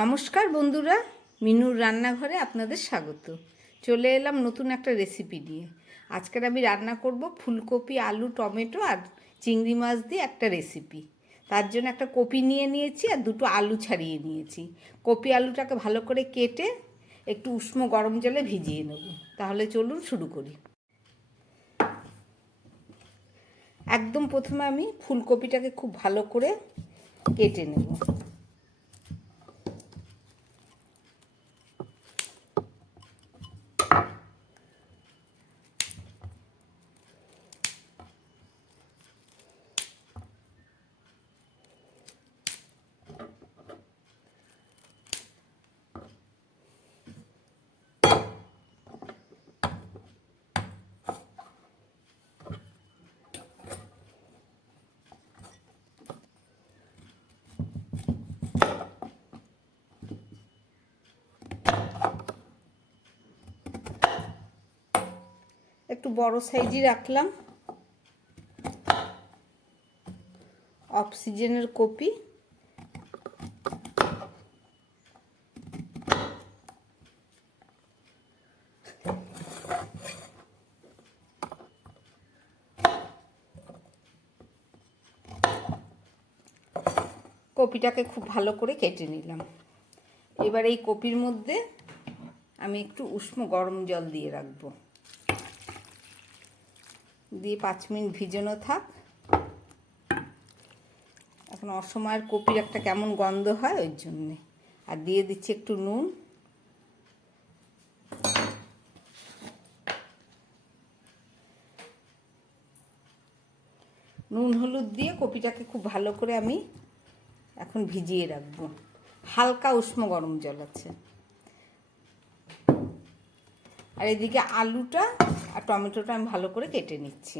নমস্কার বন্ধুরা, মিনুর রান্নাঘরে আপনাদের স্বাগত। চলে এলাম নতুন একটা রেসিপি নিয়ে। আজকের আমি রান্না করব ফুলকপি, আলু, টমেটো আর চিংড়ি মাছ দিয়ে একটা রেসিপি। তার জন্য একটা কপি নিয়ে নিয়েছি আর দুটো আলু ছাড়িয়ে নিয়েছি। কপি আলুটাকে ভালো করে কেটে একটু উষ্ণ গরম জলে ভিজিয়ে নেব। তাহলে চলুন শুরু করি। একদম প্রথমে আমি ফুলকপিটাকে খুব ভালো করে কেটে নেব। একটু বড় সাইজই রাখলাম। অফ সিজনের কপি। কপিটাকে খুব ভালো করে কেটে নিলাম। এবার এই কপির মধ্যে আমি একটু উষ্ণ গরম জল দিয়ে রাখবো, দিয়ে 5 মিনিট ভিজানো থাক। এখন অসময়ের কপির একটা কেমন গন্ধ হয়, ওই জন্যে। আর দিয়ে দিচ্ছি একটু নুন। নুন হলুদ দিয়ে কপিটাকে খুব ভালো করে আমি এখন ভিজিয়ে রাখবো। হালকা উষ্ণ গরম জল আছে। আর এদিকে আলুটা আর টমেটোটা আমি ভালো করে কেটে নিচ্ছি।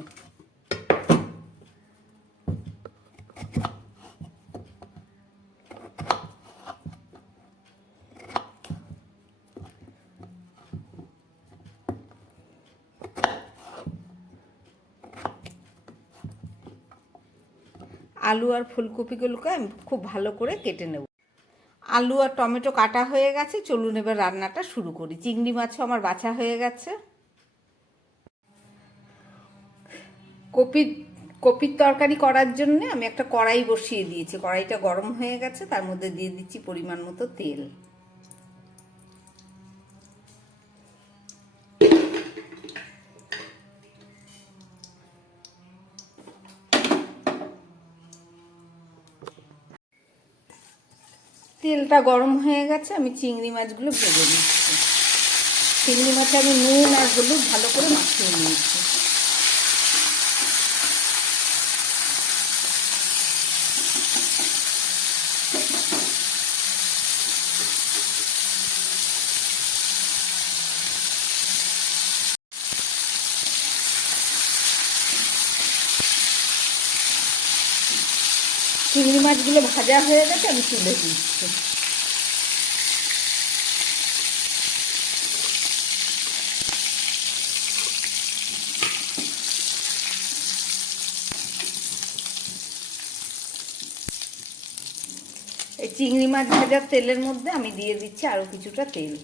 আলু আর ফুলকপিগুলোকে আমি খুব ভালো করে কেটে নেব। আলু আর টমেটো কাটা হয়ে গেছে, চলুন এবার রান্নাটা শুরু করি। চিংড়ি মাছও আমার বাছা হয়ে গেছে। কপির তরকারি করার জন্য আমি একটা কড়াই বসিয়ে দিয়েছি। কড়াইটা গরম হয়ে গেছে, তার মধ্যে দিয়ে দিচ্ছি পরিমাণ মতো তেল। তেলটা গরম হয়ে গেছে, আমি চিংড়ি মাছগুলো ভেজে নিচ্ছি। চিংড়ি মাছে আমি নুন আর হলুদ ভালো করে মাখিয়ে নিয়েছি। চিংড়ি মাছগুলো ভাজা হয়ে গেছে, আমি তুলে দিচ্ছি। এই চিংড়ি মাছ ভাজার তেলের মধ্যে আমি দিয়ে দিচ্ছি আরও কিছুটা তেল।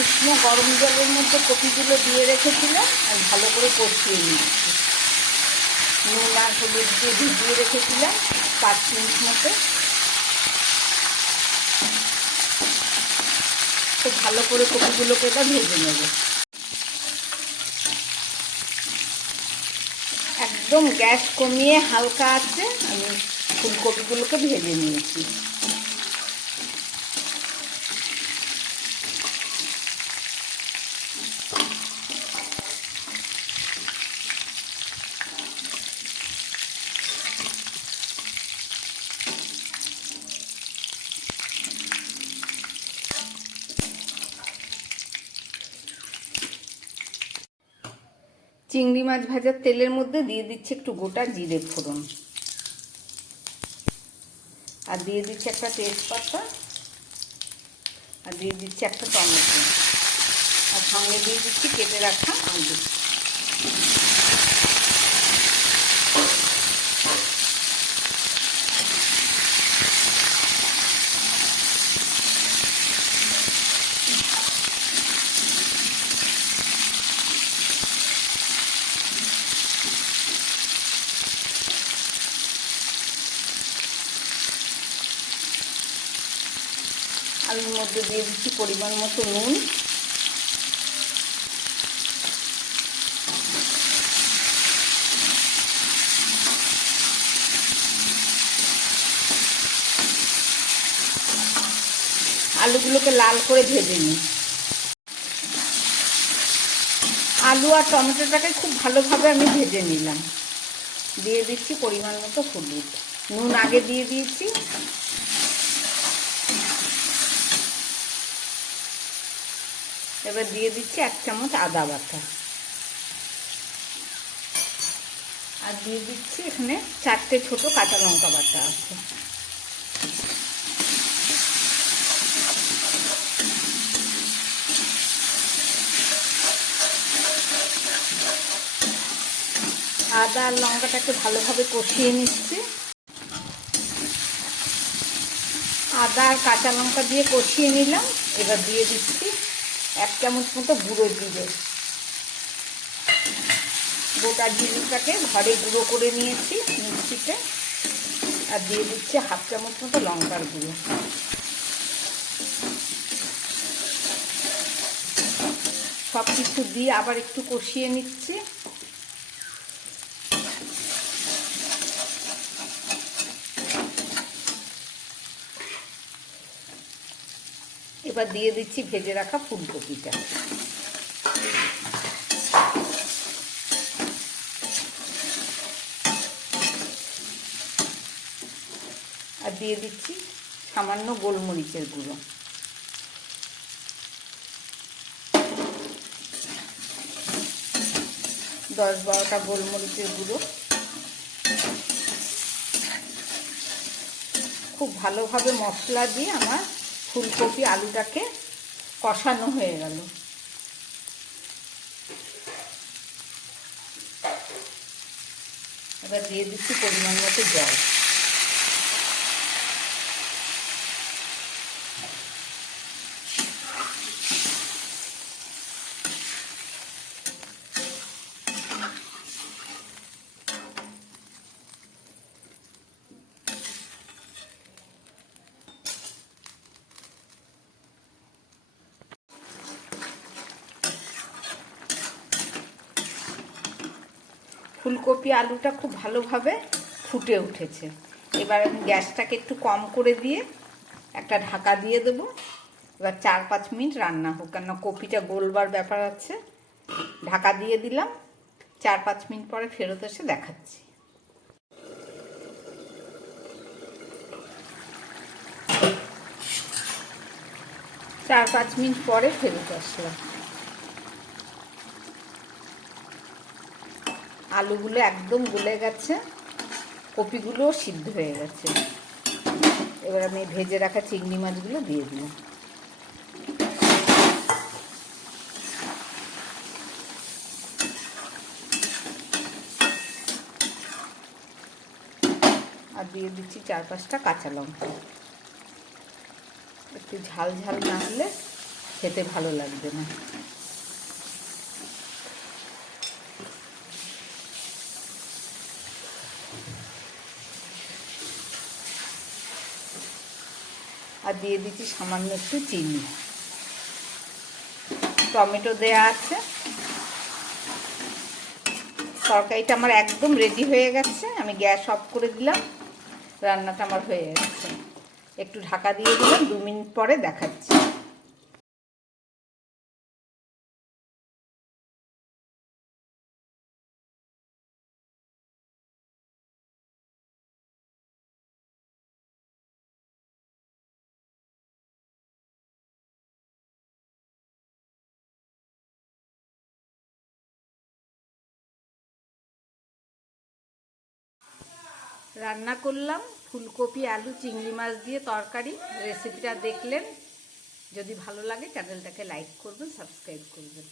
উষ্ণ গরম জলের মধ্যে কপিগুলো দিয়ে রেখেছিলাম আর ভালো করে কষিয়ে নিচ্ছি। নুন আর হলুদ দিয়ে ভিজিয়ে রেখেছিলাম 5 মিনিট মতো। খুব ভালো করে কপিগুলোকে এটা ভেজে নেব। একদম গ্যাস কমিয়ে হালকা আছে আমি ফুলকপিগুলোকে ভেজে নিয়েছি। চিংড়ি মাছ ভাজার তেলের মধ্যে দিয়ে দিচ্ছি একটু গোটা জিরে ফোড়ন। আর দিয়ে দিচ্ছি একটা তেজপাতা, আর দিয়ে দিচ্ছি একটা টমেটো, আর সঙ্গে দিয়ে দিচ্ছি কেটে রাখা আলু। আলুর মধ্যে দিয়ে দিচ্ছি পরিমাণ মতো নুন, আলুগুলোকে লাল করে ভেজে নিই। আলু আর টমেটোটাকে খুব ভালোভাবে আমি ভেজে নিলাম। দিয়ে দিচ্ছি পরিমাণ মতো হলুদ, নুন আগে দিয়ে দিয়েছি। এবার দিয়ে দিচ্ছি 1 চামচ আদা বাটা, আর দিয়ে দিচ্ছি এখানে 4টে ছোট কাঁচা লঙ্কা বাটা আছে। আদা আর লঙ্কাটাকে ভালোভাবে কষিয়ে নিচ্ছি। আদা আর কাঁচা লঙ্কা দিয়ে কষিয়ে নিলাম। এবার দিয়ে দিচ্ছি 1 চামচ মতো গুঁড়ো জিরে। গোটা জিরেটাকে ঘরে গুঁড়ো করে নিয়েছি মিক্সিতে। আর দিয়ে দিচ্ছি 1/2 চামচ মতো লঙ্কার গুঁড়ো। সব কিছু দিয়ে আবার একটু কষিয়ে নিচ্ছি। এবার দিয়ে দিচ্ছি ভেজে রাখা ফুলকপিটা। আর দিয়ে দিচ্ছি সামান্য গোলমরিচের গুঁড়ো। দশ 12টা গোলমরিচের গুঁড়ো। খুব ভালোভাবে মশলা দিয়ে আমার ফুলকপি আলুটাকে কষানো হয়ে গেল। এবার দিয়ে দিচ্ছি পরিমাণ মতো জল। ফুলকপি আলুটা খুব ভালোভাবে ফুটে উঠেছে। এবার আমি গ্যাসটাকে একটু কম করে দিয়ে একটা ঢাকা দিয়ে দেবো। এবার 4-5 মিনিট রান্না হোক, কেননা কপিটা গলবার ব্যাপার আছে। ঢাকা দিয়ে দিলাম। 4-5 মিনিট পরে ফেরত এসে দেখাচ্ছি। 4-5 মিনিট পরে ফেরত আসলাম। আলুগুলো একদম গলে গেছে, কপিগুলোও সিদ্ধ হয়ে গেছে। এবার আমি ভেজে রাখা চিংড়ি মাছগুলো দিয়ে দিলাম। আর দিয়ে দিচ্ছি 4-5টা কাঁচা লঙ্কা। একটু ঝাল ঝাল না হলে খেতে ভালো লাগবে না। আর দিয়ে দিচ্ছি সামান্য একটু চিনি। টমেটো দেয়া আছে। তরকারিটা আমার একদম রেডি হয়ে গেছে। আমি গ্যাস অফ করে দিলাম। রান্নাটা আমার হয়ে গেছে। একটু ঢাকা দিয়ে দিলাম। 2 মিনিট পরে দেখাচ্ছি। রান্না করলাম ফুলকপি আলু চিংড়ি মাছ দিয়ে তরকারি। রেসিপিটা দেখলেন, যদি ভালো লাগে চ্যানেলটাকে লাইক করবেন, সাবস্ক্রাইব করবেন।